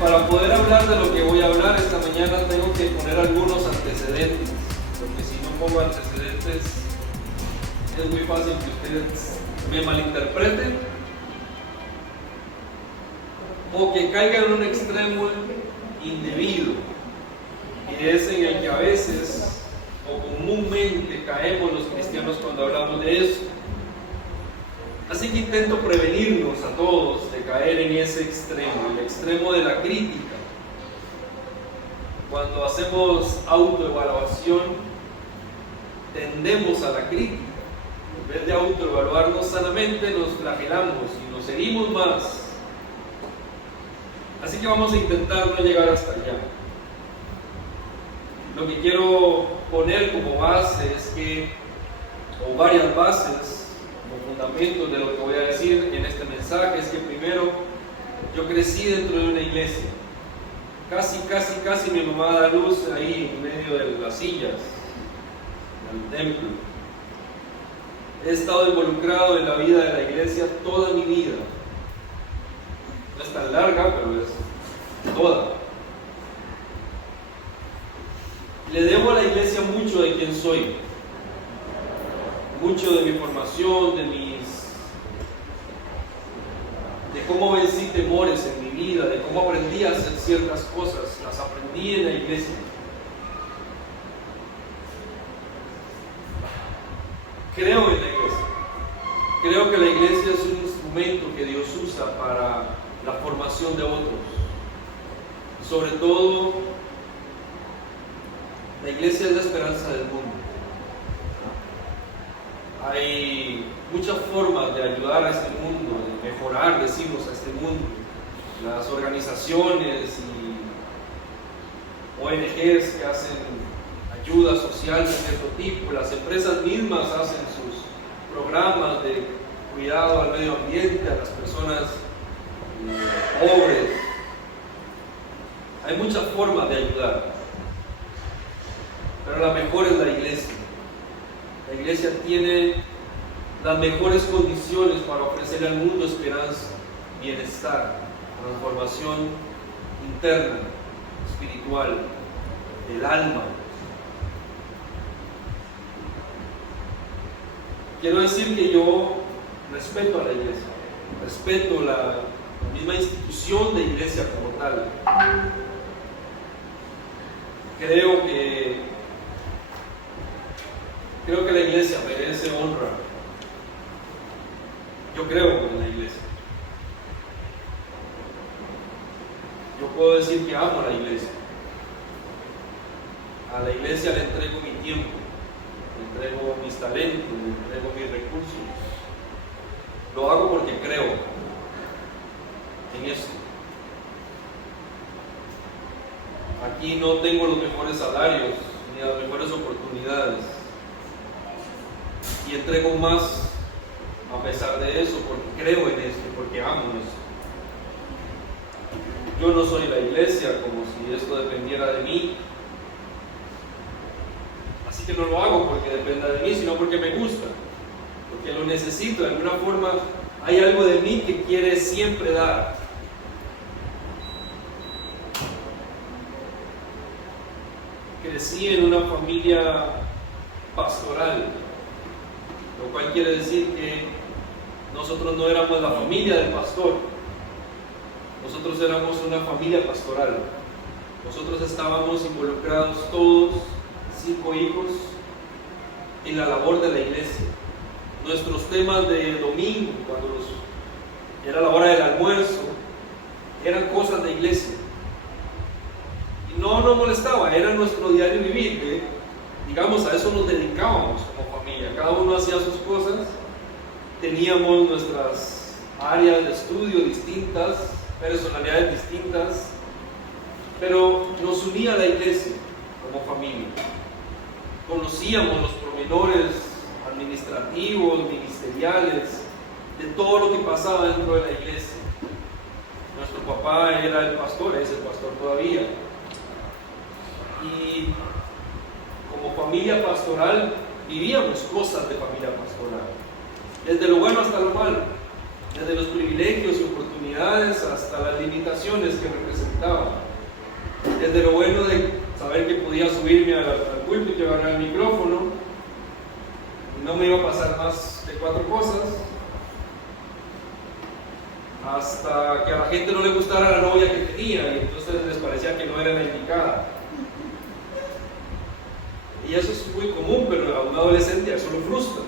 para poder hablar de lo que voy a hablar esta mañana tengo que poner algunos antecedentes, porque si no pongo antecedentes es muy fácil que ustedes me malinterpreten o que caigan en un extremo indebido, y es en el que a veces o comúnmente caemos los cristianos cuando hablamos de eso. Así que intento prevenirnos a todos de caer en ese extremo, el extremo de la crítica. Cuando hacemos autoevaluación, tendemos a la crítica. En vez de autoevaluarnos sanamente, nos flagelamos y nos herimos más. Así que vamos a intentar no llegar hasta allá. Lo que quiero poner como base es que, o varias bases, como fundamentos de lo que voy a decir en este mensaje, es que primero, yo crecí dentro de una iglesia. Casi mi mamá da luz ahí en medio de las sillas del templo. He estado involucrado en la vida de la iglesia toda mi vida. No es tan larga, pero es toda. Le debo a la iglesia mucho de quién soy, mucho de mi formación, de cómo vencí temores en mi vida, de cómo aprendí a hacer ciertas cosas, las aprendí en la iglesia. Creo en la iglesia. Creo que la iglesia es un instrumento que Dios usa para la formación de otros. Sobre todo, la iglesia es la esperanza del mundo. Hay muchas formas de ayudar a este mundo, de mejorar, decimos, a este mundo. Las organizaciones y ONGs que hacen ayuda social de cierto tipo, las empresas mismas hacen sus programas de cuidado al medio ambiente, a las personas pobres. Hay muchas formas de ayudar, pero la mejor es la iglesia. La iglesia tiene las mejores condiciones para ofrecerle al mundo esperanza, bienestar, transformación interna, espiritual, del alma. Quiero decir que yo respeto a la iglesia, respeto la misma institución de iglesia como tal. Creo que la iglesia merece honra. Yo creo en la iglesia. Yo puedo decir que amo a la iglesia. A la iglesia le entrego mi tiempo, le entrego mis talentos, le entrego mis recursos. Lo hago porque creo en esto. Aquí no tengo los mejores salarios ni las mejores oportunidades. Y entrego más a pesar de eso, porque creo en esto, porque amo esto. Yo no soy la iglesia como si esto dependiera de mí. Así que no lo hago porque dependa de mí, sino porque me gusta, porque lo necesito. De alguna forma hay algo de mí que quiere siempre dar. Crecí en una familia pastoral, lo cual quiere decir que nosotros no éramos la familia del pastor, nosotros éramos una familia pastoral. Nosotros estábamos involucrados todos, 5 hijos, en la labor de la iglesia. Nuestros temas de domingo, cuando era la hora del almuerzo, eran cosas de iglesia. Y no nos molestaba, era nuestro diario vivir. Digamos, a eso nos dedicábamos como familia. Cada uno hacía sus cosas, teníamos nuestras áreas de estudio distintas, personalidades distintas, pero nos unía la iglesia como familia. Conocíamos los pormenores administrativos, ministeriales, de todo lo que pasaba dentro de la iglesia. Nuestro papá era el pastor, es el pastor todavía. Y como familia pastoral vivíamos cosas de familia pastoral, desde lo bueno hasta lo malo, desde los privilegios y oportunidades oportunidades hasta las limitaciones que representaba. Desde lo bueno de saber que podía subirme al púlpito y agarrar el micrófono, y no me iba a pasar más de 4 cosas, hasta que a la gente no le gustara la novia que tenía y entonces les parecía que no era la indicada. Y eso es muy común, pero a un adolescente eso lo frustra.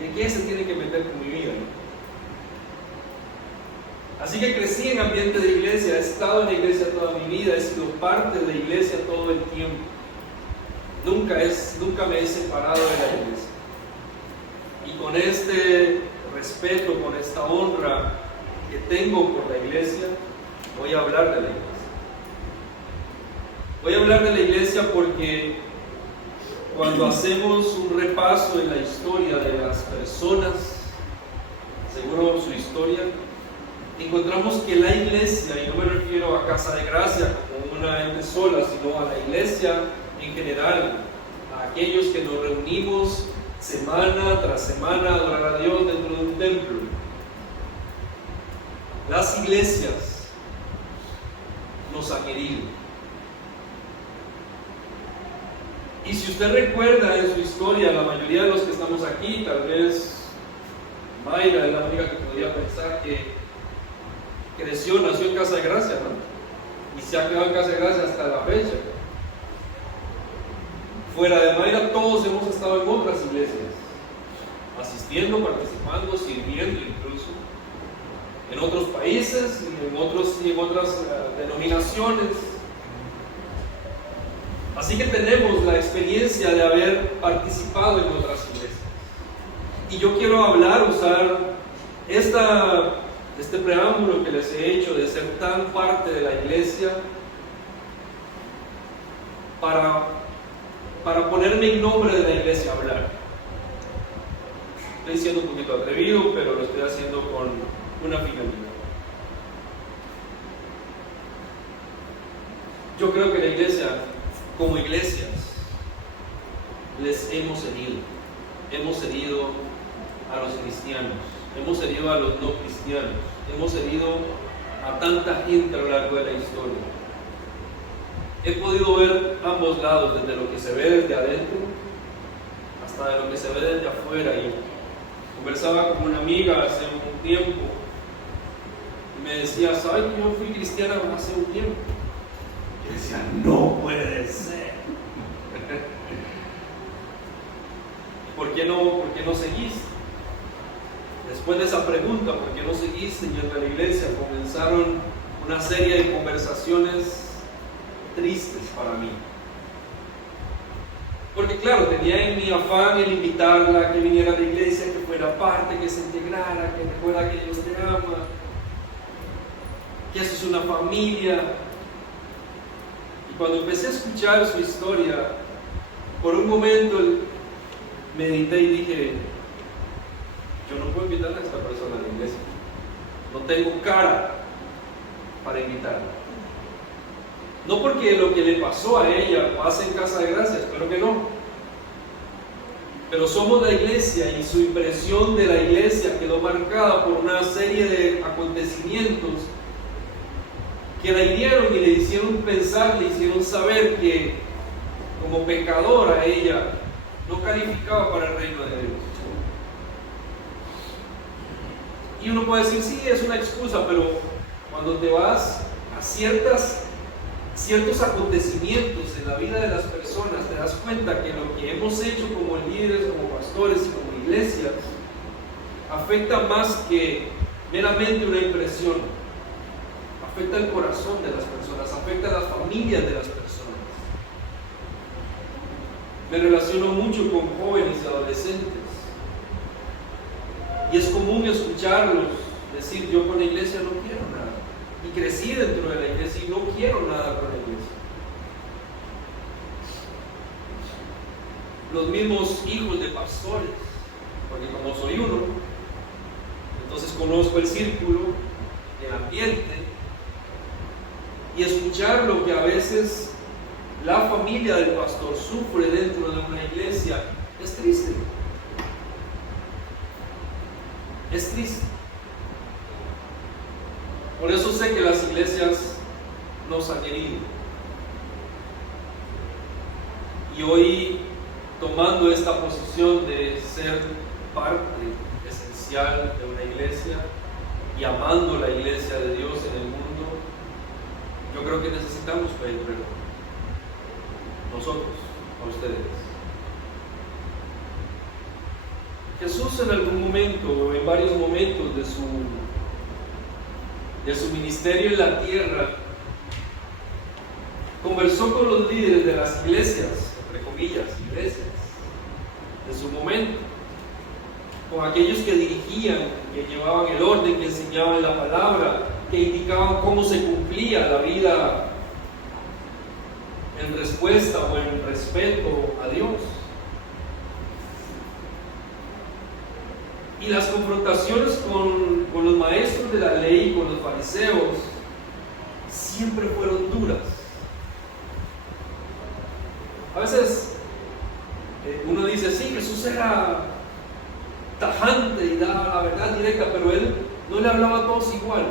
¿Y en qué se tiene que meter con mi vida? Así que crecí en ambiente de iglesia, he estado en la iglesia toda mi vida, he sido parte de la iglesia todo el tiempo. Nunca me he separado de la iglesia. Y con este respeto, con esta honra que tengo por la iglesia, voy a hablar de la iglesia. Voy a hablar de la iglesia porque cuando hacemos un repaso en la historia de las personas, seguro su historia, encontramos que la iglesia, y no me refiero a Casa de Gracia como una ente sola, sino a la iglesia en general, a aquellos que nos reunimos semana tras semana a adorar a Dios dentro de un templo. Las iglesias nos han herido. Y si usted recuerda en su historia, la mayoría de los que estamos aquí, tal vez Mayra es la única que podría pensar que nació en Casa de Gracia, ¿no? Y se ha quedado en Casa de Gracia hasta la fecha. Fuera de Mayra, todos hemos estado en otras iglesias, asistiendo, participando, sirviendo incluso, en otros países y en otras denominaciones. Así que tenemos la experiencia de haber participado en otras iglesias. Y yo quiero usar este preámbulo que les he hecho de ser tan parte de la iglesia para ponerme en nombre de la iglesia a hablar. Estoy siendo un poquito atrevido, pero lo estoy haciendo con una finalidad. Yo creo que la iglesia, como iglesias, les hemos herido. Hemos herido a los cristianos, hemos herido a los no cristianos, hemos herido a tanta gente a lo largo de la historia. He podido ver ambos lados, desde lo que se ve desde adentro hasta de lo que se ve desde afuera. Y conversaba con una amiga hace un tiempo y me decía: ¿sabes que yo fui cristiana hace un tiempo? Y decía: no puede ser. ¿Por qué no seguiste? Después de esa pregunta, ¿por qué no seguiste yendo a la iglesia? Comenzaron una serie de conversaciones tristes para mí. Porque claro, tenía en mi afán el invitarla a que viniera a la iglesia, que fuera parte, que se integrara, que recuerda que Dios te ama, que eso es una familia. Y cuando empecé a escuchar su historia, por un momento medité y dije: yo no puedo invitar a esta persona a la iglesia, no tengo cara para invitarla. No porque lo que le pasó a ella pase en Casa de Gracia, espero que no, pero somos la iglesia y su impresión de la iglesia quedó marcada por una serie de acontecimientos que la hirieron y le hicieron pensar, le hicieron saber que como pecadora ella no calificaba para el reino de Dios. Y uno puede decir: sí, es una excusa, pero cuando te vas a ciertos acontecimientos en la vida de las personas, te das cuenta que lo que hemos hecho como líderes, como pastores y como iglesias afecta más que meramente una impresión. Afecta el corazón de las personas, afecta a las familias de las personas. Me relaciono mucho con jóvenes y adolescentes y es común escucharlos decir: yo con la iglesia no quiero nada. Y crecí dentro de la iglesia y no quiero nada con la iglesia. Los mismos hijos de pastores, porque como soy uno, entonces conozco el círculo, el ambiente, y escuchar lo que a veces la familia del pastor sufre dentro de una iglesia es triste. Es triste. Por eso sé que las iglesias nos han herido. Y hoy, tomando esta posición de ser parte esencial de una iglesia y amando la iglesia de Dios en el mundo, yo creo que necesitamos pedir perdón. Nosotros, a ustedes. Jesús en algún momento, o en varios momentos de su ministerio en la tierra, conversó con los líderes de las iglesias, entre comillas, iglesias, de su momento, con aquellos que dirigían, que llevaban el orden, que enseñaban la palabra, que indicaban cómo se cumplía la vida en respuesta o en respeto a Dios. Y las confrontaciones con los maestros de la ley, con los fariseos, siempre fueron duras. A veces uno dice, sí, Jesús era tajante y daba la verdad directa, pero él no le hablaba a todos igual.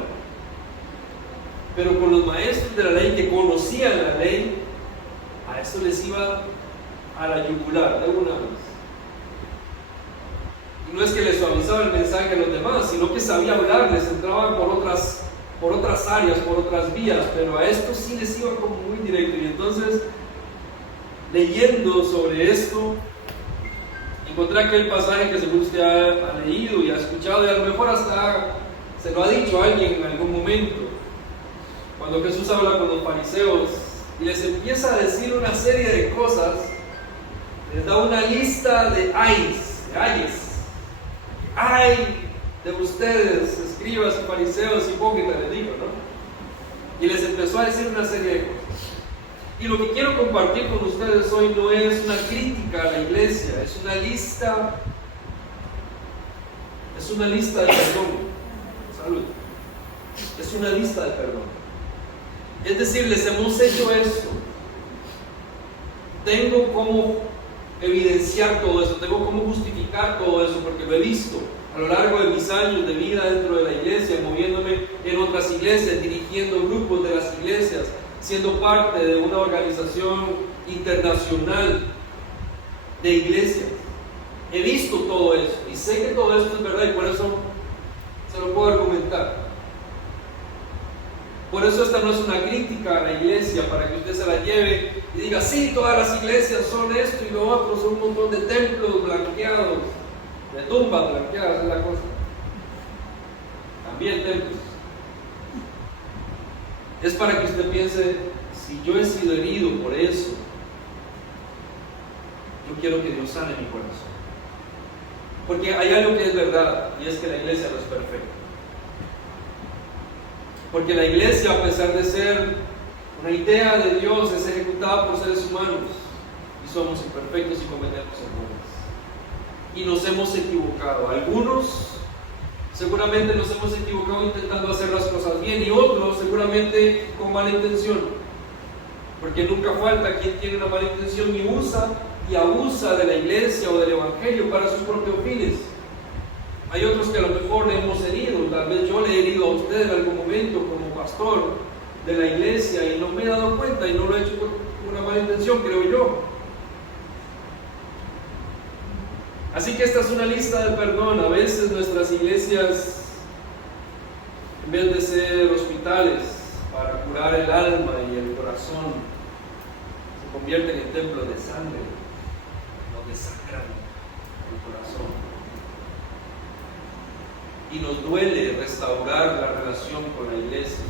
Pero con los maestros de la ley que conocían la ley, a eso les iba a la yugular de una vez. Y no es que les suavizaba el mensaje a los demás, sino que sabía hablar, les entraba por otras áreas, por otras vías, pero a esto sí les iba como muy directo. Y entonces, leyendo sobre esto, encontré aquel pasaje que seguro usted ha leído y ha escuchado, y a lo mejor hasta se lo ha dicho a alguien en algún momento, cuando Jesús habla con los fariseos y les empieza a decir una serie de cosas, les da una lista de ayes. Ay de ustedes, escribas y fariseos hipócritas, les digo, ¿no? Y les empezó a decir una serie de cosas. Y lo que quiero compartir con ustedes hoy no es una crítica a la iglesia, es una lista de perdón. Salud. Es una lista de perdón. Es decir, les hemos hecho esto. Tengo cómo evidenciar todo eso, tengo cómo justificar todo eso, porque lo he visto a lo largo de mis años de vida dentro de la iglesia, moviéndome en otras iglesias, dirigiendo grupos de las iglesias, siendo parte de una organización internacional de iglesias. He visto todo eso y sé que todo esto es verdad y por eso se lo puedo argumentar. Por eso esta no es una crítica a la iglesia para que usted se la lleve y diga, sí, todas las iglesias son esto y lo otro, son un montón de templos blanqueados, de tumbas blanqueadas, es la cosa. También templos. Es para que usted piense, si yo he sido herido por eso, yo quiero que Dios sane mi corazón. Porque hay algo que es verdad, y es que la iglesia no es perfecta. Porque la iglesia, a pesar de ser una idea de Dios, es ejecutada por seres humanos. Y somos imperfectos y cometemos errores. Y nos hemos equivocado. Algunos seguramente nos hemos equivocado intentando hacer las cosas bien, y otros seguramente con mala intención. Porque nunca falta quien tiene una mala intención y usa y abusa de la iglesia o del evangelio para sus propios fines. Hay otros que a lo mejor le hemos herido, tal vez yo le he herido a usted en algún momento como pastor de la iglesia y no me he dado cuenta y no lo he hecho con una mala intención, creo yo. Así que esta es una lista de perdón. A veces nuestras iglesias, en vez de ser hospitales para curar el alma y el corazón, se convierten en templos de sangre, donde sangran el corazón. Y nos duele restaurar la relación con la iglesia.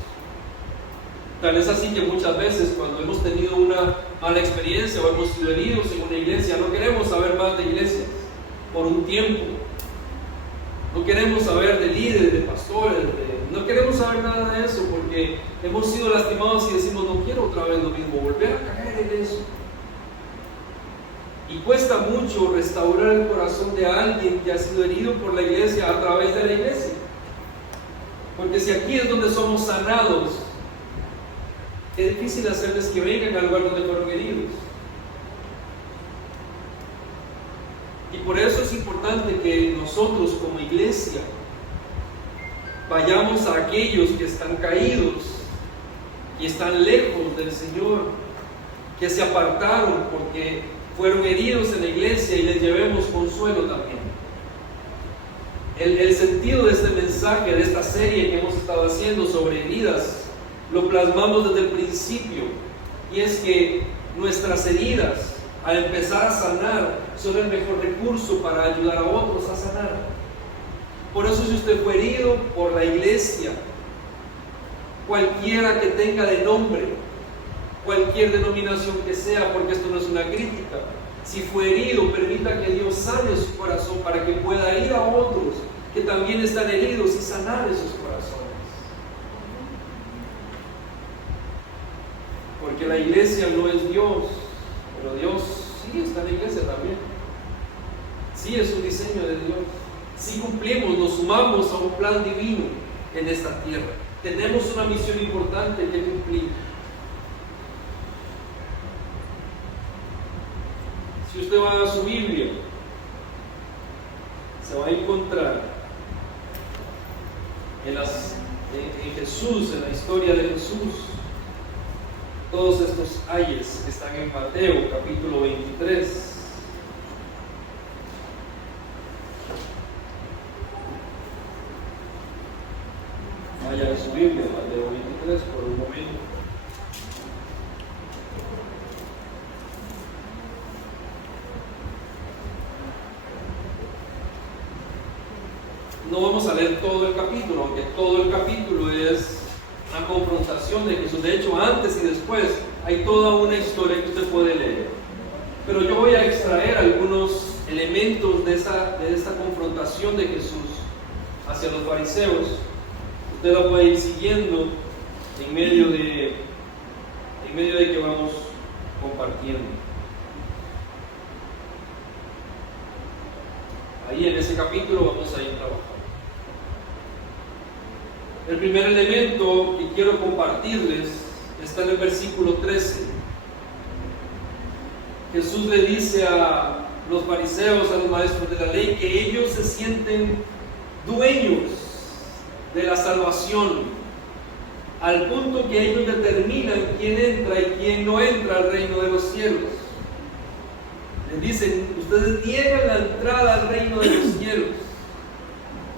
Tal es así que muchas veces cuando hemos tenido una mala experiencia o hemos sido heridos en una iglesia, no queremos saber más de iglesias por un tiempo. No queremos saber de líderes, de pastores, no queremos saber nada de eso porque hemos sido lastimados y decimos, no quiero otra vez lo mismo, volver a caer en eso. Y cuesta mucho restaurar el corazón de alguien que ha sido herido por la iglesia a través de la iglesia. Porque si aquí es donde somos sanados, es difícil hacerles que vengan al lugar donde fueron heridos. Y por eso es importante que nosotros como iglesia vayamos a aquellos que están caídos y están lejos del Señor, que se apartaron porque fueron heridos en la iglesia, y les llevemos consuelo también. El sentido de este mensaje, de esta serie que hemos estado haciendo sobre heridas, lo plasmamos desde el principio, y es que nuestras heridas, al empezar a sanar, son el mejor recurso para ayudar a otros a sanar. Por eso, si usted fue herido por la iglesia, cualquiera que tenga de nombre, cualquier denominación que sea, porque esto no es una crítica, si fue herido, permita que Dios sane su corazón para que pueda ir a otros que también están heridos y sanar esos corazones. Porque la iglesia no es Dios, pero Dios sí está en la iglesia también. Sí es un diseño de Dios. Sí cumplimos, nos sumamos a un plan divino en esta tierra. Tenemos una misión importante que cumplir. Si usted va a su Biblia, se va a encontrar en Jesús, en la historia de Jesús, todos estos ayes que están en Mateo capítulo 23. Vaya a su Biblia, Mateo 23, por un momento. No vamos a leer todo el capítulo, aunque todo el capítulo es una confrontación de Jesús. De hecho, antes y después hay toda una historia que usted puede leer. Pero yo voy a extraer algunos elementos de esta confrontación de Jesús hacia los fariseos. Usted la puede ir siguiendo en medio de que vamos compartiendo. Ahí en ese capítulo vamos a ir trabajando. El primer elemento que quiero compartirles está en el versículo 13. Jesús le dice a los fariseos, a los maestros de la ley, que ellos se sienten dueños de la salvación, al punto que ellos determinan quién entra y quién no entra al reino de los cielos. Les dicen, ustedes niegan la entrada al reino de los cielos.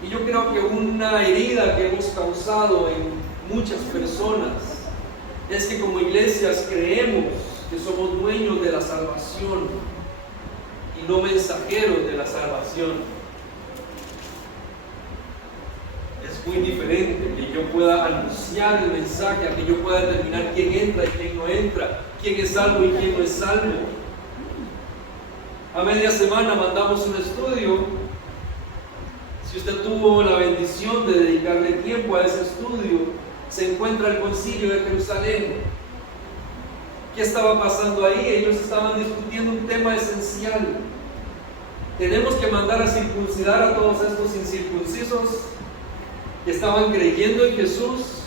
Y yo creo que una herida que hemos causado en muchas personas es que como iglesias creemos que somos dueños de la salvación y no mensajeros de la salvación. Es muy diferente que yo pueda anunciar el mensaje, a que yo pueda determinar quién entra y quién no entra, quién es salvo y quién no es salvo. A media semana mandamos un estudio. Si usted tuvo la bendición de dedicarle tiempo a ese estudio, se encuentra el concilio de Jerusalén. ¿Qué estaba pasando ahí? Ellos estaban discutiendo un tema esencial. Tenemos que mandar a circuncidar a todos estos incircuncisos que estaban creyendo en Jesús,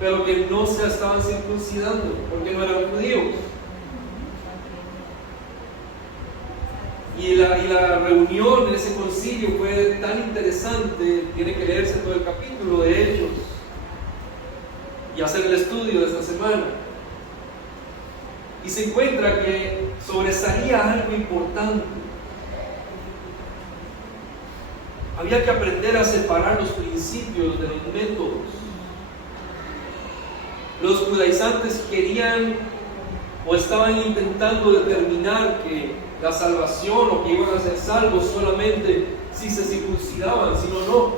pero que no se estaban circuncidando porque no eran judíos. Y la reunión en ese concilio fue tan interesante, tiene que leerse todo el capítulo de Hechos y hacer el estudio de esta semana. Y se encuentra que sobresalía algo importante. Había que aprender a separar los principios de los métodos. Los judaizantes querían o estaban intentando determinar que la salvación o que iban a ser salvos solamente si se circuncidaban, si no.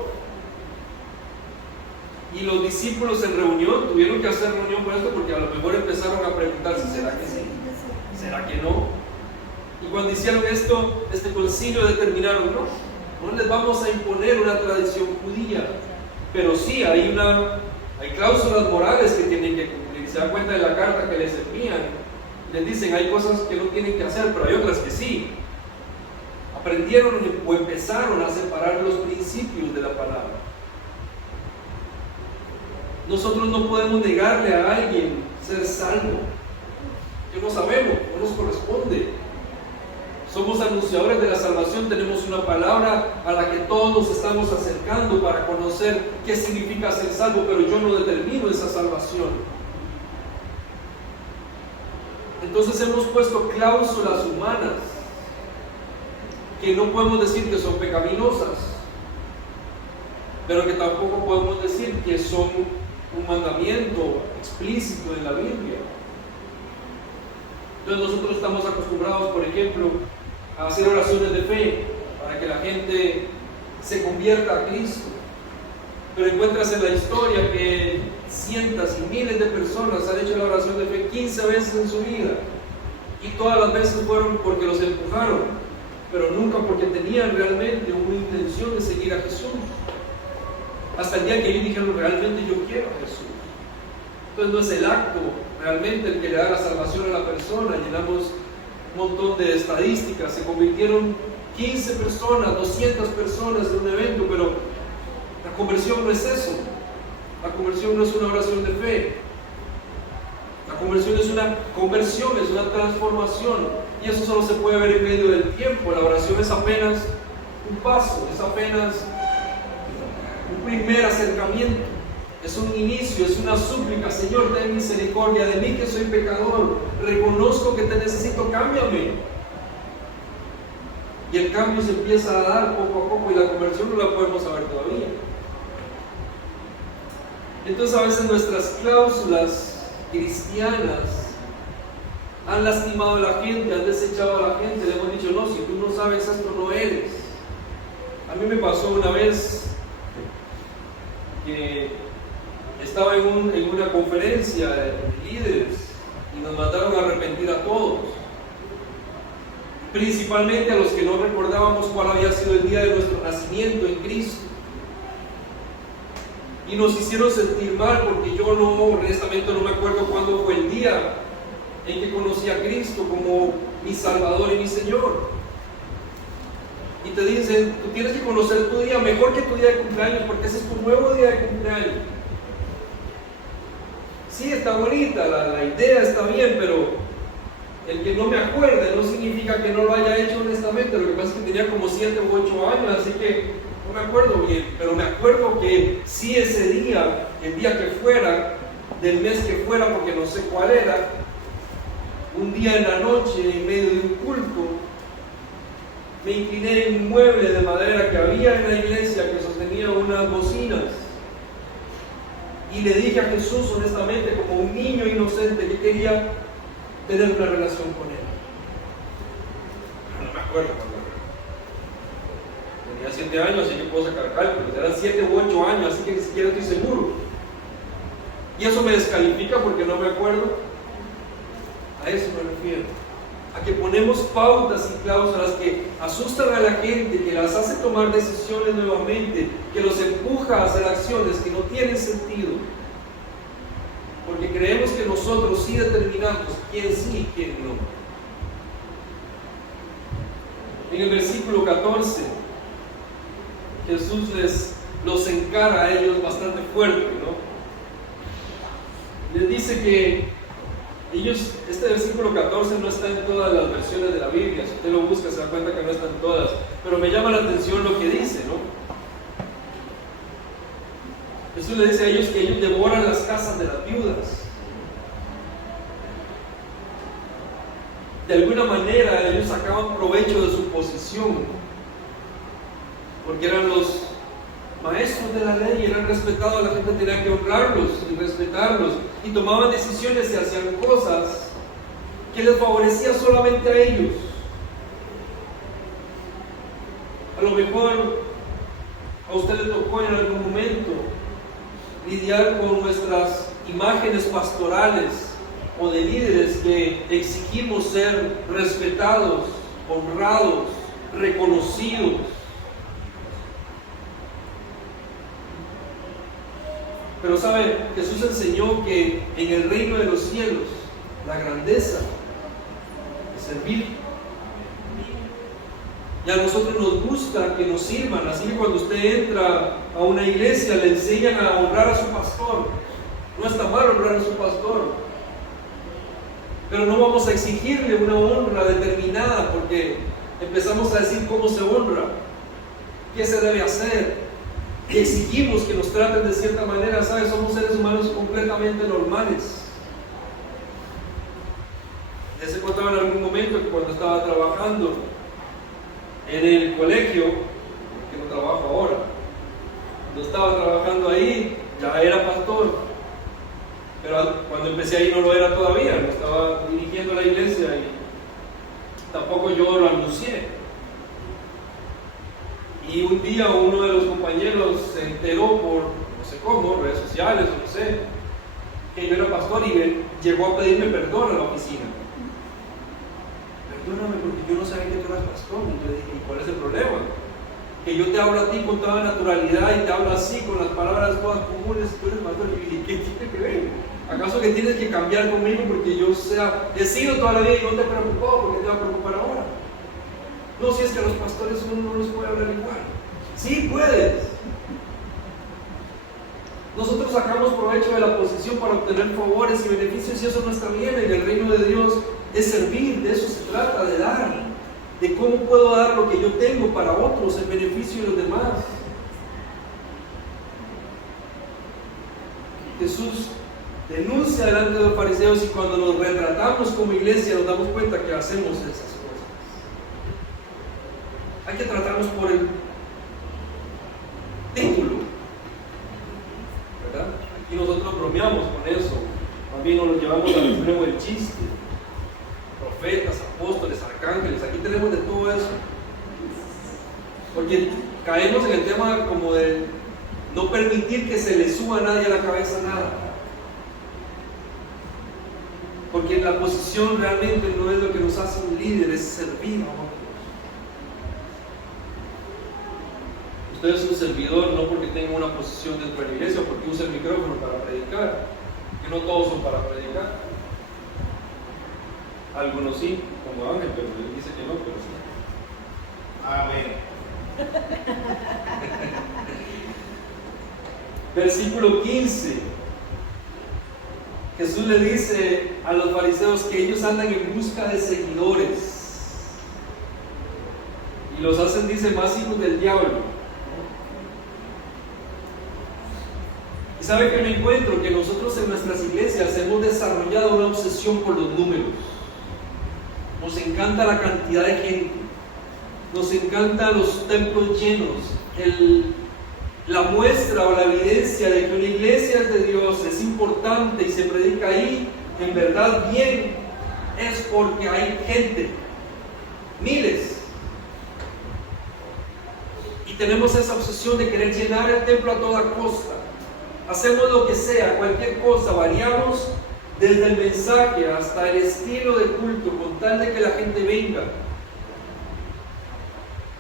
Y los discípulos en reunión tuvieron que hacer reunión por esto, porque a lo mejor empezaron a preguntarse, ¿será que sí? ¿Será que no? Y cuando hicieron esto, este concilio determinaron, no les vamos a imponer una tradición judía, pero sí hay cláusulas morales que tienen que cumplir. Se dan cuenta de la carta que les envían. Les dicen, hay cosas que no tienen que hacer, pero hay otras que sí. Aprendieron o empezaron a separar los principios de la palabra. Nosotros no podemos negarle a alguien ser salvo. Que no sabemos, no nos corresponde. somos anunciadores de la salvación, tenemos una palabra a la que todos nos estamos acercando para conocer qué significa ser salvo, pero yo no determino esa salvación. Entonces hemos puesto cláusulas humanas que no podemos decir que son pecaminosas, pero que tampoco podemos decir que son un mandamiento explícito en la Biblia. Entonces nosotros estamos acostumbrados, por ejemplo, a hacer oraciones de fe para que la gente se convierta a Cristo, pero encuentras en la historia que cientos y miles de personas han hecho la oración de fe 15 veces en su vida, y todas las veces fueron porque los empujaron, pero nunca porque tenían realmente una intención de seguir a Jesús, hasta el día que ellos dijeron: realmente yo quiero a Jesús. Entonces no es el acto realmente el que le da la salvación a la persona. Llenamos un montón de estadísticas, se convirtieron 15 personas, 200 personas en un evento, pero la conversión no es eso. La conversión no es una oración de fe. La conversión es una transformación, y eso solo se puede ver en medio del tiempo. La oración es apenas un paso, es apenas un primer acercamiento, es un inicio, es una súplica: Señor, ten misericordia de mí que soy pecador, reconozco que te necesito, cámbiame. Y el cambio se empieza a dar poco a poco, y la conversión no la podemos saber todavía. Entonces a veces nuestras cláusulas cristianas han lastimado a la gente, han desechado a la gente, le hemos dicho: no, si tú no sabes esto, no eres. A mí me pasó una vez que estaba en una conferencia de líderes y nos mandaron a arrepentir a todos, principalmente a los que no recordábamos cuál había sido el día de nuestro nacimiento en Cristo, y nos hicieron sentir mal porque yo honestamente no me acuerdo cuándo fue el día en que conocí a Cristo como mi Salvador y mi Señor. Y te dicen: tú tienes que conocer tu día mejor que tu día de cumpleaños, porque ese es tu nuevo día de cumpleaños. Sí, está bonita, la idea está bien, pero el que no me acuerde no significa que no lo haya hecho honestamente. Lo que pasa es que tenía como 7 u 8 años, así que no me acuerdo bien, pero me acuerdo que sí, ese día, el día que fuera, del mes que fuera, porque no sé cuál era, un día en la noche, en medio de un culto, me incliné en un mueble de madera que había en la iglesia que sostenía unas bocinas, y le dije a Jesús honestamente, como un niño inocente, que quería tener una relación con Él. No me acuerdo cuando tenía 7 años, así que puedo sacar cálculos. Eran 7 u 8 años, así que ni siquiera estoy seguro. Y eso me descalifica porque no me acuerdo. A eso me refiero, a que ponemos pautas y cláusulas que asustan a la gente, que las hace tomar decisiones nuevamente, que los empuja a hacer acciones que no tienen sentido, porque creemos que nosotros sí determinamos quién sí y quién no. En el versículo 14, Jesús los encara a ellos bastante fuerte, ¿no? Les dice que ellos, este versículo 14 no está en todas las versiones de la Biblia. Si usted lo busca se da cuenta que no está en todas, pero me llama la atención lo que dice, ¿no? Jesús le dice a ellos que ellos devoran las casas de las viudas. De alguna manera ellos sacaban provecho de su posición, porque eran los maestros de la ley, eran respetados, la gente tenía que honrarlos y respetarlos, y tomaban decisiones y hacían cosas que les favorecía solamente a ellos. A lo mejor a usted le tocó en algún momento lidiar con nuestras imágenes pastorales o de líderes que exigimos ser respetados, honrados, reconocidos. Pero sabe, Jesús enseñó que en el reino de los cielos la grandeza es servir. Y a nosotros nos gusta que nos sirvan, así que cuando usted entra a una iglesia le enseñan a honrar a su pastor. No está mal honrar a su pastor, pero no vamos a exigirle una honra determinada, porque Empezamos a decir cómo se honra, qué se debe hacer, y exigimos que nos traten de cierta manera. ¿Sabes? Somos seres humanos completamente normales. Les he contado en algún momento que cuando estaba trabajando en el colegio, que no trabajo ahora, cuando estaba trabajando ahí, ya era pastor, pero cuando empecé ahí no lo era todavía, no estaba dirigiendo la iglesia y tampoco yo lo anuncié. Y un día uno de los compañeros se enteró por no sé cómo, redes sociales o no sé, que yo era pastor y llegó a pedirme perdón a la oficina. Perdóname porque yo no sabía que tú eras pastor. Y yo dije, ¿y cuál es el problema? Que yo te hablo a ti con toda naturalidad y te hablo así, con las palabras todas comunes, tú eres pastor. Y yo dije, ¿qué tiene que ver? ¿Acaso que tienes que cambiar conmigo porque yo he sido toda la vida y no te preocupó? ¿Por qué te va a preocupar ahora? No, si es que a los pastores uno no les puede hablar igual. Sí, puedes. Nosotros sacamos provecho de la posición para obtener favores y beneficios y eso no está bien. En el reino de Dios es servir, de eso se trata, de dar, de cómo puedo dar lo que yo tengo para otros en beneficio de los demás. Jesús denuncia delante de los fariseos y cuando nos retratamos como iglesia nos damos cuenta que hacemos esas cosas. Hay que tratarnos por el título, ¿verdad? Aquí nosotros bromeamos con eso, más bien nos lo llevamos al extremo del chiste. Profetas, apóstoles, arcángeles, aquí tenemos de todo eso. Porque caemos en el tema como de no permitir que se le suba a nadie a la cabeza nada. Porque la posición realmente no es lo que nos hace un líder, es servir a otros. Usted es un servidor no porque tenga una posición dentro de la iglesia o porque usa el micrófono para predicar, que no todos son para predicar. Algunos sí, como Ángel, pero él dice que no, pero sí. Amén. Versículo 15. Jesús le dice a los fariseos que ellos andan en busca de seguidores y los hacen, dice, más hijos del diablo. Y sabe que me encuentro que nosotros en nuestras iglesias hemos desarrollado una obsesión por los números. Nos encanta la cantidad de gente, nos encantan los templos llenos, la muestra o la evidencia de que una iglesia es de Dios, es importante y se predica ahí, en verdad bien, es porque hay gente, miles. Y tenemos esa obsesión de querer llenar el templo a toda costa. Hacemos lo que sea, cualquier cosa, variamos desde el mensaje hasta el estilo de culto, con tal de que la gente venga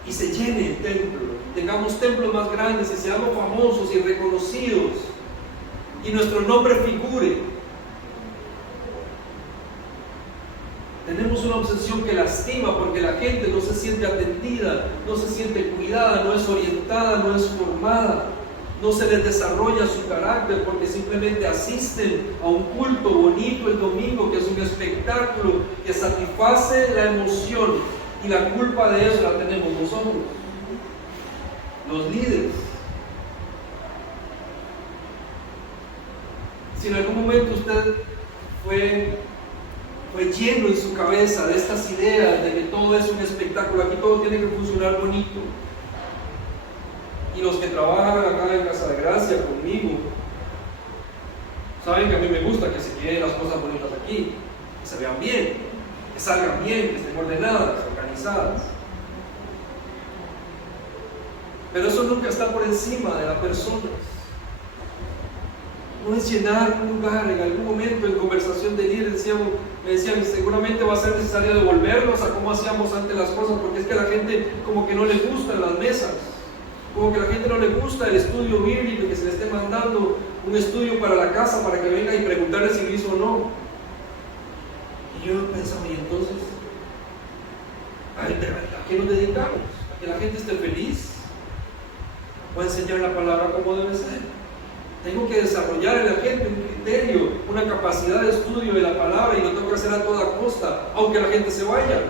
y se llene el templo, tengamos templos más grandes y seamos famosos y reconocidos y nuestro nombre figure. Tenemos una obsesión que lastima porque la gente no se siente atendida, no se siente cuidada, no es orientada, no es formada. No se les desarrolla su carácter porque simplemente asisten a un culto bonito el domingo, que es un espectáculo que satisface la emoción, y la culpa de eso la tenemos nosotros, los líderes. Si en algún momento usted fue lleno en su cabeza de estas ideas de que todo es un espectáculo, aquí todo tiene que funcionar bonito, y los que trabajan acá en Casa de Gracia conmigo saben que a mí me gusta que se queden las cosas bonitas aquí, que se vean bien, que salgan bien, que estén ordenadas, organizadas. Pero eso nunca está por encima de la persona. No es llenar un lugar. En algún momento en conversación de líderes me decían seguramente va a ser necesario devolvernos a cómo hacíamos antes las cosas, porque es que a la gente como que no le gustan las mesas. Como que a la gente no le gusta el estudio bíblico, que se le esté mandando un estudio para la casa para que venga y preguntarle si lo hizo o no. Y yo pensaba, y entonces, ¿a qué nos dedicamos? ¿A que la gente esté feliz? ¿O a enseñar la palabra como debe ser? Tengo que desarrollar en la gente un criterio, una capacidad de estudio de la palabra, y lo tengo que hacer a toda costa, aunque la gente se vaya.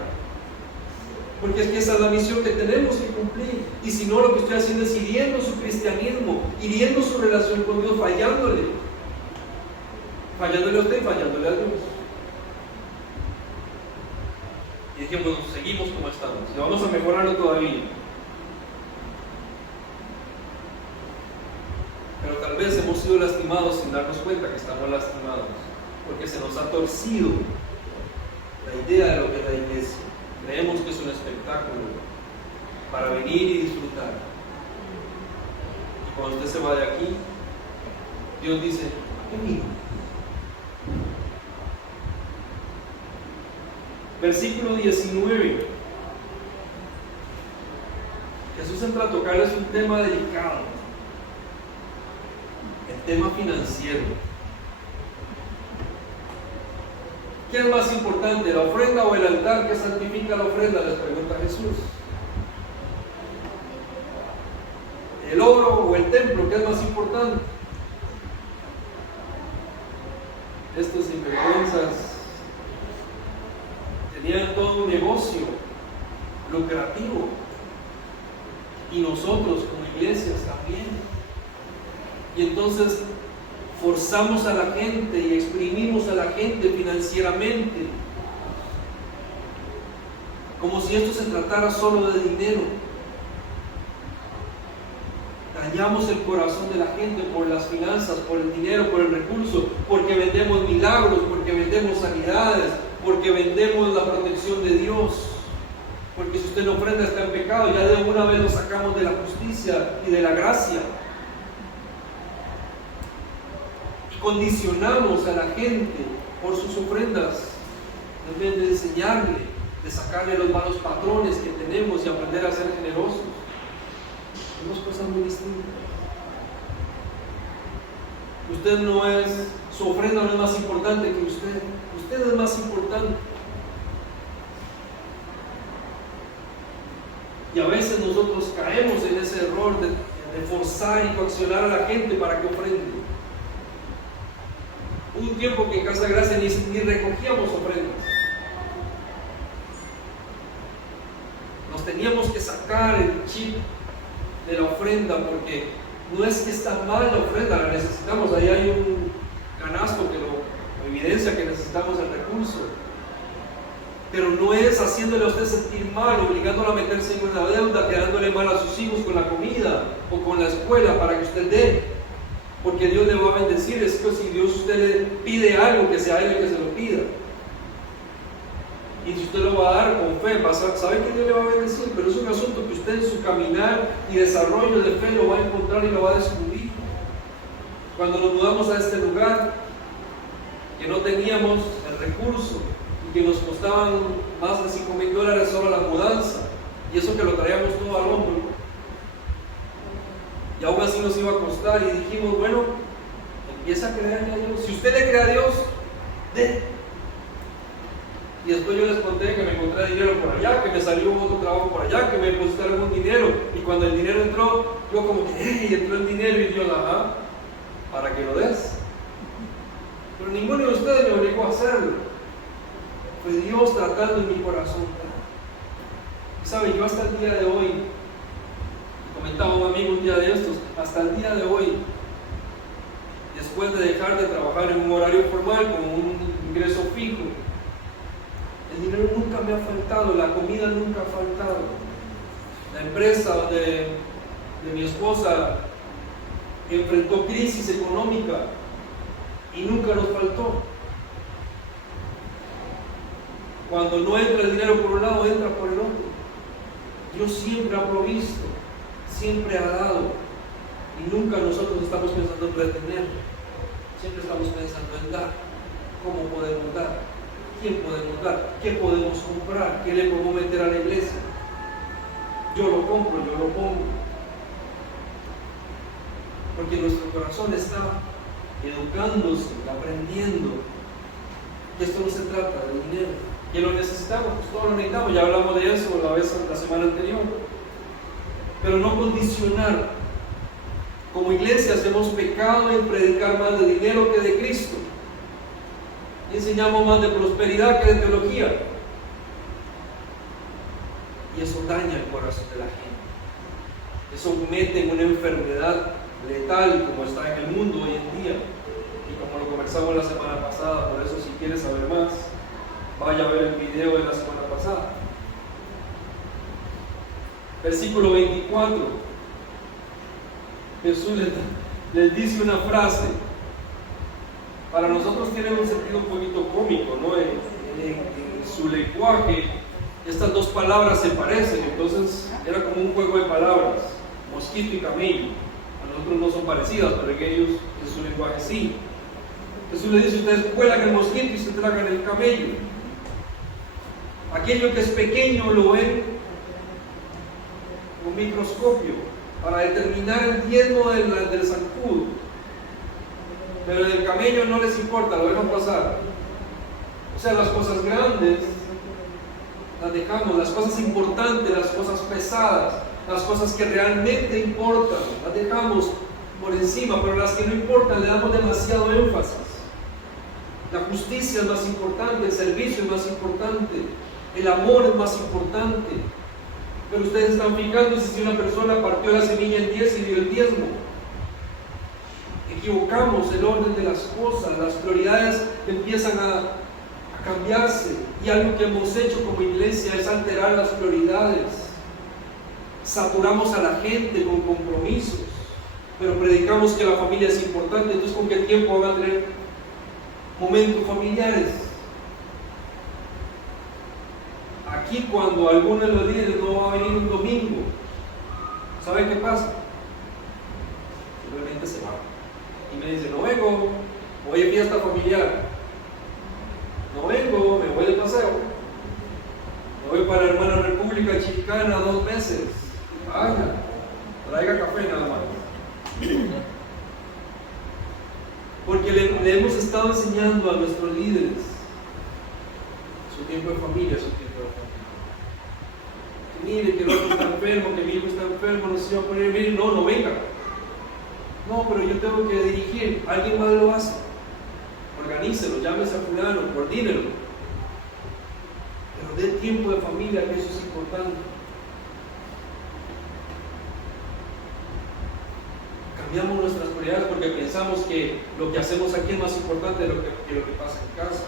Porque es que esa es la misión que tenemos que cumplir. Y si no, lo que estoy haciendo es hiriendo su cristianismo, hiriendo su relación con Dios, fallándole. Fallándole a usted y fallándole a Dios. Y dijimos, seguimos como estamos. Y vamos a mejorarlo todavía. Pero tal vez hemos sido lastimados sin darnos cuenta que estamos lastimados. Porque se nos ha torcido la idea de lo que es la iglesia. Creemos que es un espectáculo para venir y disfrutar. Y cuando usted se va de aquí, Dios dice, ¿a qué vino? Versículo 19. Jesús entra a tocarles un tema delicado, el tema financiero. ¿Qué es más importante, la ofrenda o el altar que santifica la ofrenda? Les pregunta Jesús. ¿El oro o el templo? ¿Qué es más importante? Estos sinvergüenzas tenían todo un negocio lucrativo, y nosotros como iglesias también. Y entonces forzamos a la gente y exprimimos a la gente financieramente, como si esto se tratara solo de dinero. Dañamos el corazón de la gente por las finanzas, por el dinero, por el recurso, porque vendemos milagros, porque vendemos sanidades, porque vendemos la protección de Dios. Porque si usted no ofrenda está en pecado, ya de una vez lo sacamos de la justicia y de la gracia. Condicionamos a la gente por sus ofrendas en vez de enseñarle, de sacarle los malos patrones que tenemos y aprender a ser generosos. Son dos cosas muy distintas. Usted no es, su ofrenda no es más importante que usted es más importante. Y a veces nosotros caemos en ese error de forzar y coaccionar a la gente para que ofrende. Hubo un tiempo que en Casa Gracia ni recogíamos ofrendas. Nos teníamos que sacar el chip de la ofrenda, porque no es que está mal la ofrenda, la necesitamos. Ahí hay un canasto que lo evidencia que necesitamos el recurso. Pero no es haciéndole a usted sentir mal, obligándolo a meterse en una deuda, quedándole mal a sus hijos con la comida o con la escuela para que usted dé. Porque Dios le va a bendecir. Es que si Dios usted le pide algo, que sea Él el que se lo pida. Y si usted lo va a dar con fe, sabe que Dios le va a bendecir, pero es un asunto que usted en su caminar y desarrollo de fe lo va a encontrar y lo va a descubrir. Cuando nos mudamos a este lugar, que no teníamos el recurso y que nos costaban más de $5,000 solo la mudanza, y eso que lo traíamos todo al hombro, y aún así nos iba a costar, y dijimos, bueno, empieza a creerle a Dios. Si usted le cree a Dios, dé. Y después yo les conté que me encontré dinero por allá, que me salió otro trabajo por allá, que me depositaron un dinero, y cuando el dinero entró, yo como que, ¡hey! Entró el dinero, y Dios, ajá, para que lo des. Pero ninguno de ustedes me obligó a hacerlo. Fue Dios tratando en mi corazón. Y sabe, yo hasta el día de hoy, comentaba un amigo un día de estos, hasta el día de hoy, después de dejar de trabajar en un horario formal con un ingreso fijo, el dinero nunca me ha faltado, la comida nunca ha faltado. La empresa de mi esposa enfrentó crisis económica y nunca nos faltó. Cuando no entra el dinero por un lado, entra por el otro. Dios siempre ha provisto, siempre ha dado, y nunca nosotros estamos pensando en retener. Siempre estamos pensando en dar. ¿Cómo podemos dar? ¿Quién podemos dar? ¿Qué podemos comprar? ¿Qué le podemos meter a la iglesia? Yo lo compro, yo lo pongo. Porque nuestro corazón está educándose, aprendiendo que esto no se trata de dinero. ¿Que lo necesitamos? Pues todos lo necesitamos, ya hablamos de eso la semana anterior. Pero no condicionar. Como iglesias hemos pecado en predicar más de dinero que de Cristo. Y enseñamos más de prosperidad que de teología. daña el corazón de la gente. Eso mete en una enfermedad letal como está en el mundo hoy en día. Y como lo conversamos la semana pasada, por eso si quieres saber más, vaya a ver el video de la semana pasada. Versículo 24. Jesús les dice una frase. Para nosotros tiene un sentido un poquito cómico, ¿no? En su lenguaje, estas dos palabras se parecen, entonces era como un juego de palabras, mosquito y camello. A nosotros no son parecidas, pero en ellos, en su lenguaje sí. Jesús le dice: ustedes vuelan el mosquito y se tragan el camello. Aquello que es pequeño lo ven con microscopio para determinar el diezmo del zancudo, pero del camello no les importa, lo dejan pasar. O sea, las cosas grandes las dejamos, las cosas importantes, las cosas pesadas, las cosas que realmente importan, las dejamos por encima, pero las que no importan le damos demasiado énfasis. La justicia es más importante, el servicio es más importante, el amor es más importante. Pero ustedes están fijándose si una persona partió la semilla en 10 y dio el diezmo. Equivocamos el orden de las cosas, las prioridades empiezan a cambiarse, y algo que hemos hecho como iglesia es alterar las prioridades. Saturamos a la gente con compromisos, pero predicamos que la familia es importante. Entonces, ¿con qué tiempo van a tener momentos familiares? Aquí, cuando alguno de los líderes no va a venir un domingo, ¿saben qué pasa? Simplemente se va y me dice: no vengo, voy a fiesta familiar, no vengo, me voy de paseo, me voy para la hermana República Chicana 2 meses. Haga, traiga café nada más. Porque le hemos estado enseñando a nuestros líderes su tiempo de familia, su tiempo de familia. Que mire, que el otro está enfermo, que mi hijo está enfermo, no se va a poner bien. No venga. No, pero yo tengo que dirigir, alguien más lo hace. Organícelo, llámese a fulano, coordínelo. Pero dé tiempo de familia, que eso es importante. Cambiamos nuestras prioridades porque pensamos que lo que hacemos aquí es más importante de lo que pasa en casa.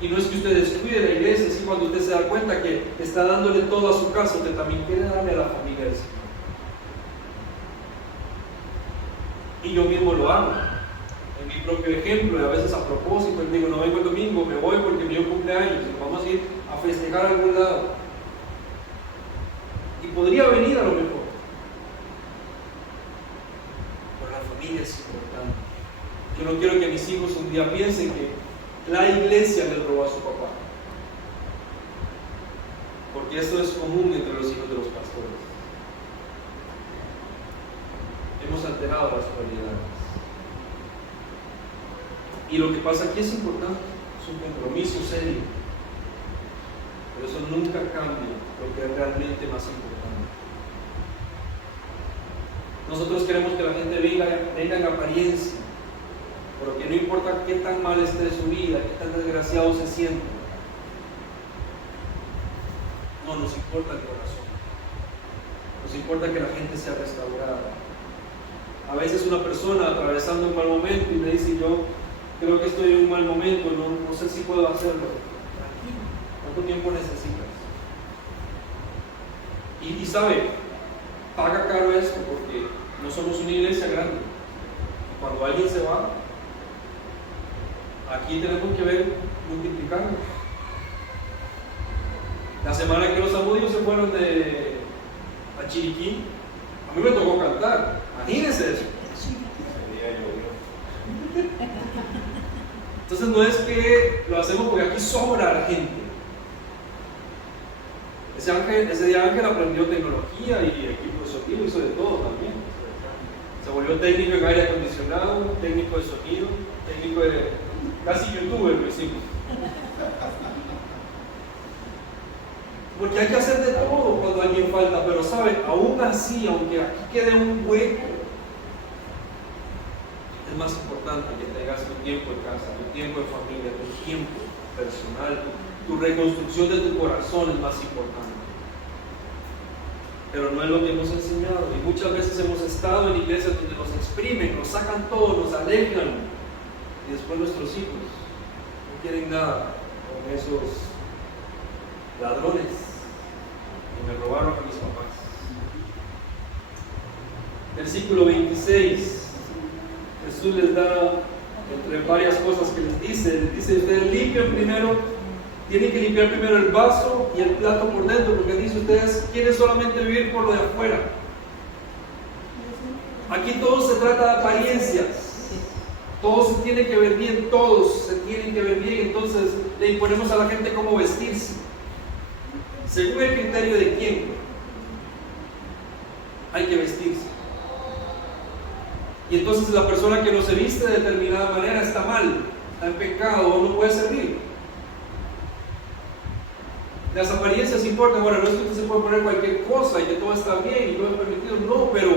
Y no es que usted descuide la iglesia, es que cuando usted se da cuenta que está dándole todo a su casa, usted también quiere darle a la familia del Señor. Y yo mismo lo hago, en mi propio ejemplo, y a veces a propósito, les digo: no vengo el domingo, me voy porque mi hijo cumpleaños, y vamos a ir a festejar a algún lado. Y podría venir a lo mejor, pero la familia es importante. Yo no quiero que mis hijos un día piensen que la iglesia les robó a su papá, porque esto es común entre los hijos de los pastores. Hemos alterado las prioridades. Y lo que pasa aquí es importante, es un compromiso serio, pero eso nunca cambia lo que es realmente más importante. Nosotros queremos que la gente venga en apariencia, pero que no importa qué tan mal esté su vida, qué tan desgraciado se sienta. No nos importa el corazón, nos importa que la gente sea restaurada. A veces una persona atravesando un mal momento y me dice: yo creo que estoy en un mal momento, no sé si puedo hacerlo. Tranquilo, ¿cuánto tiempo necesitas? Y sabe, paga caro esto porque no somos una iglesia grande. Cuando alguien se va, aquí tenemos que ver multiplicarnos. La semana que los zamudios se fueron a Chiriquí, a mí me tocó cantar. Imagínense eso. Entonces no es que lo hacemos porque aquí sobra la gente. Ese día Ángel aprendió tecnología y equipo de sonido, hizo de todo también. Se volvió técnico en aire acondicionado, técnico de sonido, técnico de... casi youtuber lo hicimos. Porque hay que hacer de todo cuando alguien falta, pero saben, aún así, aunque aquí quede un hueco, es más importante que tengas tu tiempo en casa, tu tiempo en familia, tu tiempo personal, tu reconstrucción de tu corazón es más importante. pero no es lo que hemos enseñado. Y muchas veces hemos estado en iglesias donde nos exprimen, nos sacan todo, nos alejan, y después nuestros hijos no quieren nada con esos ladrones que me robaron a mis papás. Versículo 26, Jesús les da, entre varias cosas que les dice, ustedes limpian primero, tienen que limpiar primero el vaso y el plato por dentro, porque dice, ustedes quieren solamente vivir por lo de afuera. Aquí todo se trata de apariencias, todos se tienen que ver bien, todos se tienen que ver bien, entonces le imponemos a la gente cómo vestirse, según el criterio de quién hay que vestirse. Y entonces la persona que no se viste de determinada manera está mal, está en pecado o no puede servir. Las apariencias importan. Bueno, no es que usted se puede poner cualquier cosa y que todo está bien y todo es permitido, no, pero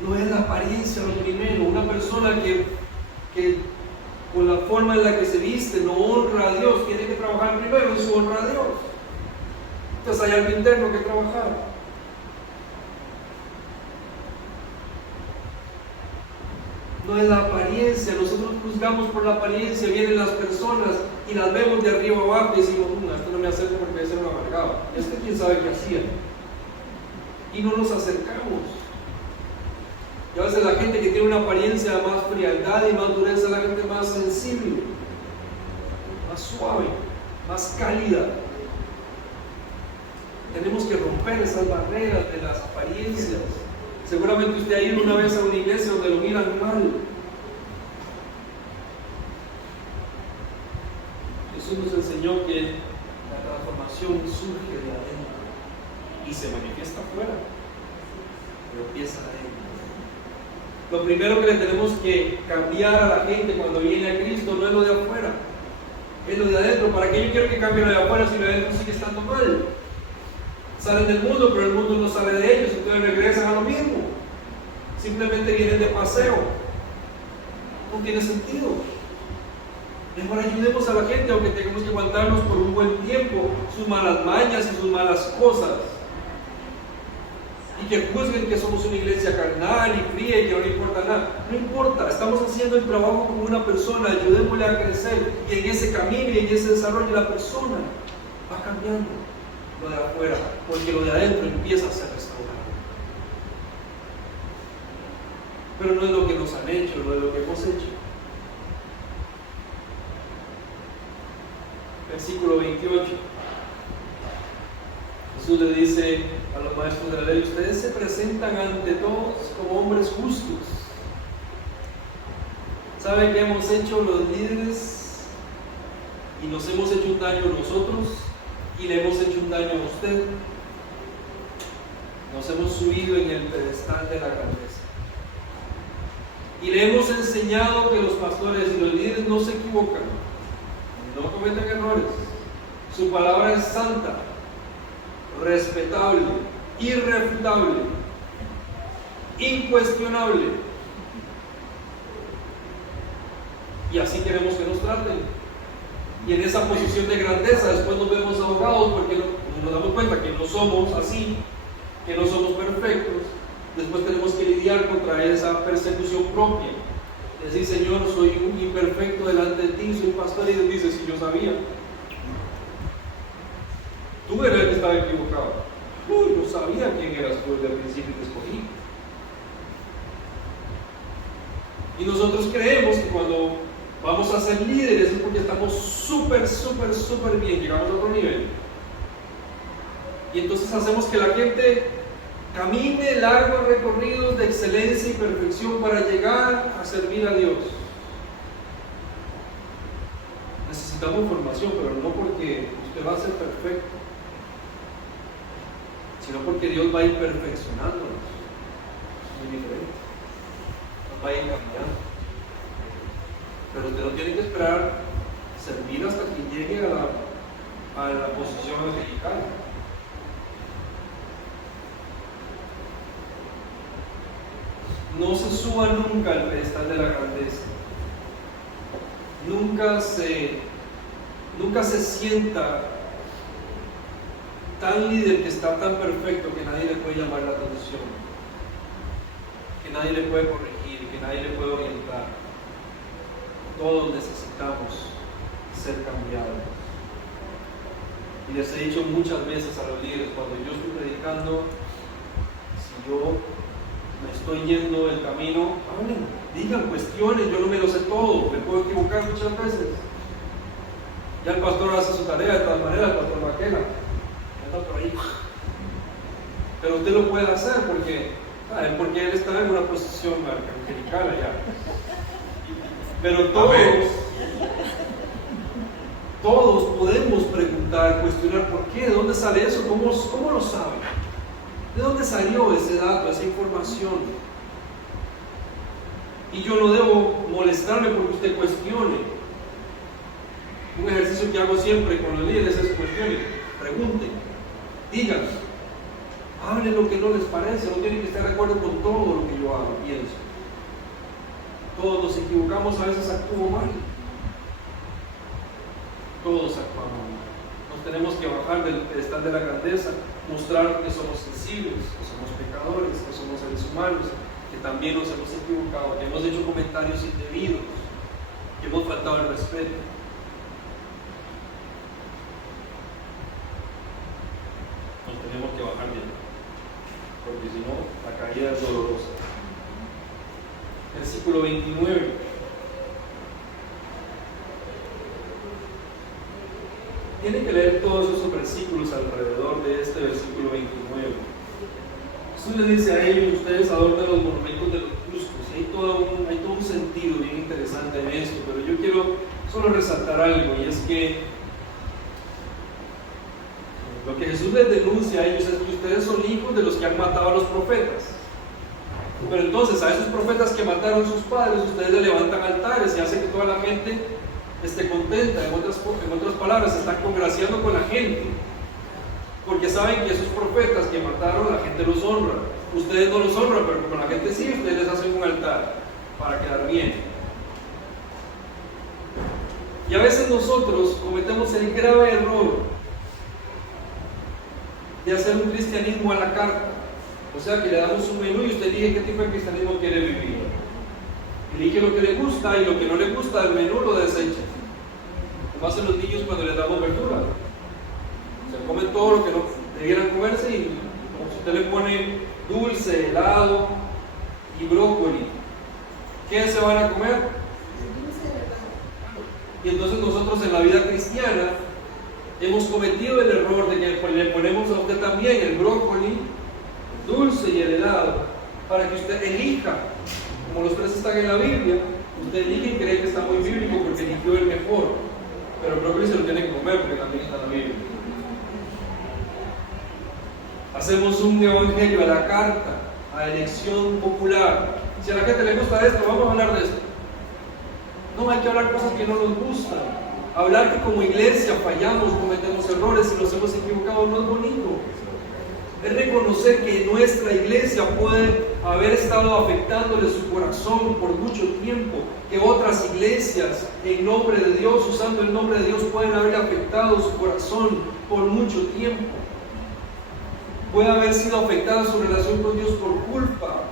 no es la apariencia lo primero. Una persona que con la forma en la que se viste no honra a Dios, tiene que trabajar primero en su honra a Dios. Entonces hay algo interno que trabajar. No es la apariencia, nosotros juzgamos por la apariencia, vienen las personas y las vemos de arriba abajo y decimos, esto no me acerca porque debe ser un amargado. Es que quién sabe qué hacía. Y no nos acercamos. Y a veces la gente que tiene una apariencia más frialdad y más dureza es la gente más sensible, más suave, más cálida. Tenemos que romper esas barreras de las apariencias. Seguramente usted ha ido una vez a una iglesia donde lo miran mal. Jesús nos enseñó que la transformación surge de adentro y se manifiesta afuera, pero empieza adentro. Lo primero que le tenemos que cambiar a la gente cuando viene a Cristo no es lo de afuera, es lo de adentro. ¿Para qué yo quiero que cambie lo de afuera si lo de adentro sigue estando mal? Salen del mundo, pero el mundo no sale de ellos, entonces regresan a lo mismo. Simplemente vienen de paseo. No tiene sentido. Mejor ayudemos a la gente, aunque tengamos que aguantarnos por un buen tiempo sus malas mañas y sus malas cosas. Y que juzguen que somos una iglesia carnal y fría y que no le importa nada. No importa, estamos haciendo el trabajo como una persona, ayudémosle a crecer. Y en ese camino y en ese desarrollo la persona va cambiando lo de afuera, porque lo de adentro empieza a ser restaurado. Pero no es lo que nos han hecho, no es lo que hemos hecho. Versículo 28. Jesús le dice a los maestros de la ley, ustedes se presentan ante todos como hombres justos. ¿Saben qué hemos hecho los líderes? Y nos hemos hecho un daño nosotros y le hemos hecho un daño a usted. Nos hemos subido en el pedestal de la grandeza. Y le hemos enseñado que los pastores y los líderes no se equivocan, no cometen errores. Su palabra es santa, respetable, irrefutable, incuestionable. Y así queremos que nos traten. Y en esa posición de grandeza después nos vemos ahogados porque nos damos cuenta que no somos así, que no somos perfectos. Después tenemos que lidiar contra esa persecución propia. Decir, Señor, soy un imperfecto delante de ti, soy pastor, y Dios dice, si yo sabía. Tú eres el que estaba equivocado. Yo sabía quién eras tú desde el principio y te escogí. Y nosotros creemos que cuando vamos a ser líderes es porque estamos súper bien, llegamos a otro nivel. Y entonces hacemos que la gente camine largos recorridos de excelencia y perfección para llegar a servir a Dios. Necesitamos formación, pero no porque usted va a ser perfecto, sino porque Dios va a ir perfeccionándonos. Es muy diferente. Nos va a ir cambiando. Pero usted no tiene que esperar servir hasta que llegue a la posición angelical. No se suba nunca al pedestal de la grandeza. Nunca se sienta tan líder que está tan perfecto que nadie le puede llamar la atención, que nadie le puede corregir, que nadie le puede orientar. Todos necesitamos ser cambiados. Y les he dicho muchas veces a los líderes, cuando yo estoy predicando, si yo me estoy yendo del camino, hablen, digan, cuestionen, yo no me lo sé todo, me puedo equivocar muchas veces. Ya el pastor hace su tarea de todas maneras, el pastor Maquena, anda por ahí. Pero usted lo puede hacer porque él está en una posición angelical allá. Pero todos podemos preguntar, cuestionar por qué, de dónde sale eso, cómo lo sabe, de dónde salió ese dato, esa información. Y yo no debo molestarme porque usted cuestione. Un ejercicio que hago siempre con los líderes es cuestionen, pregunten, digan, hablen lo que no les parece, no tienen que estar de acuerdo con todo lo que yo hago, pienso. Todos nos equivocamos, a veces actúo mal. Todos actuamos mal. Nos tenemos que bajar del pedestal de la grandeza, mostrar que somos sensibles, que somos pecadores, que somos seres humanos, que también nos hemos equivocado, que hemos hecho comentarios indebidos, que hemos faltado el respeto. Nos tenemos que bajar bien, porque si no, la caída es dolorosa. Versículo 29. Tienen que leer todos esos versículos alrededor de este versículo 29. Jesús les dice a ellos, ustedes adornan los monumentos de los justos. Y hay todo un sentido bien interesante en esto, pero yo quiero solo resaltar algo, y es que lo que Jesús les denuncia a ellos es que ustedes son hijos de los que han matado a los profetas. Pero entonces a esos profetas que mataron sus padres, ustedes le levantan altares y hacen que toda la gente esté contenta. En otras palabras, se están congraciando con la gente, porque saben que esos profetas que mataron, la gente los honra. Ustedes no los honran, pero con la gente sí, ustedes les hacen un altar para quedar bien. Y a veces nosotros cometemos el grave error de hacer un cristianismo a la carta. O sea, que le damos un menú y usted elige qué tipo de cristianismo quiere vivir. Elige lo que le gusta y lo que no le gusta del menú lo desecha. Como hacen los niños cuando les damos verdura. Se comen todo lo que no debieran comerse, y como si usted le pone dulce, helado y brócoli, ¿qué se van a comer? Y entonces nosotros en la vida cristiana hemos cometido el error de que le ponemos a usted también el brócoli dulce y el helado, para que usted elija, como los tres están en la Biblia, usted elige y cree que está muy bíblico porque eligió el mejor, pero el brócoli se lo tiene que comer porque también está en la Biblia. Hacemos un evangelio a la carta, a elección popular. Si a la gente le gusta esto, vamos a hablar de esto. No, hay que hablar cosas que no nos gustan. Hablar que como iglesia fallamos, cometemos errores y nos hemos equivocado no es bonito. Es reconocer que nuestra iglesia puede haber estado afectándole su corazón por mucho tiempo, que otras iglesias en nombre de Dios, usando el nombre de Dios, pueden haber afectado su corazón por mucho tiempo. Puede haber sido afectada su relación con Dios por culpa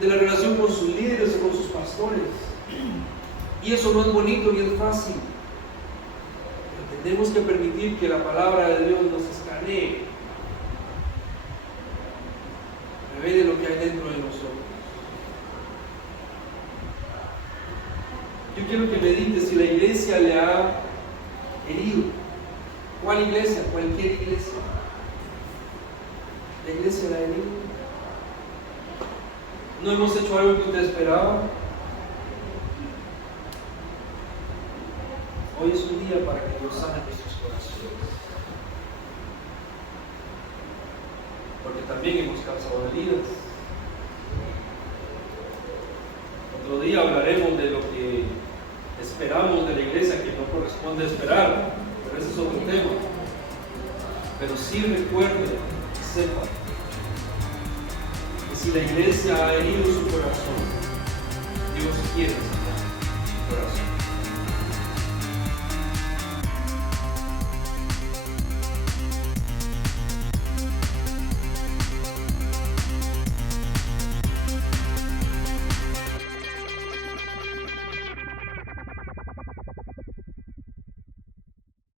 de la relación con sus líderes o con sus pastores. Y eso no es bonito ni es fácil. Pero tenemos que permitir que la palabra de Dios nos escanee, revele lo que hay dentro de nosotros. Yo quiero que medites si la iglesia le ha herido. ¿Cuál iglesia? Cualquier iglesia. La iglesia la ha herido. ¿No hemos hecho algo que usted esperaba? Hoy es un día para que Dios sane nuestros corazones, porque también hemos causado heridas. Otro día hablaremos de lo que esperamos de la iglesia, que no corresponde esperar, pero ese es otro tema. Pero sí recuerde, sepa, que si la iglesia ha herido su corazón, Dios quiere sanar su corazón.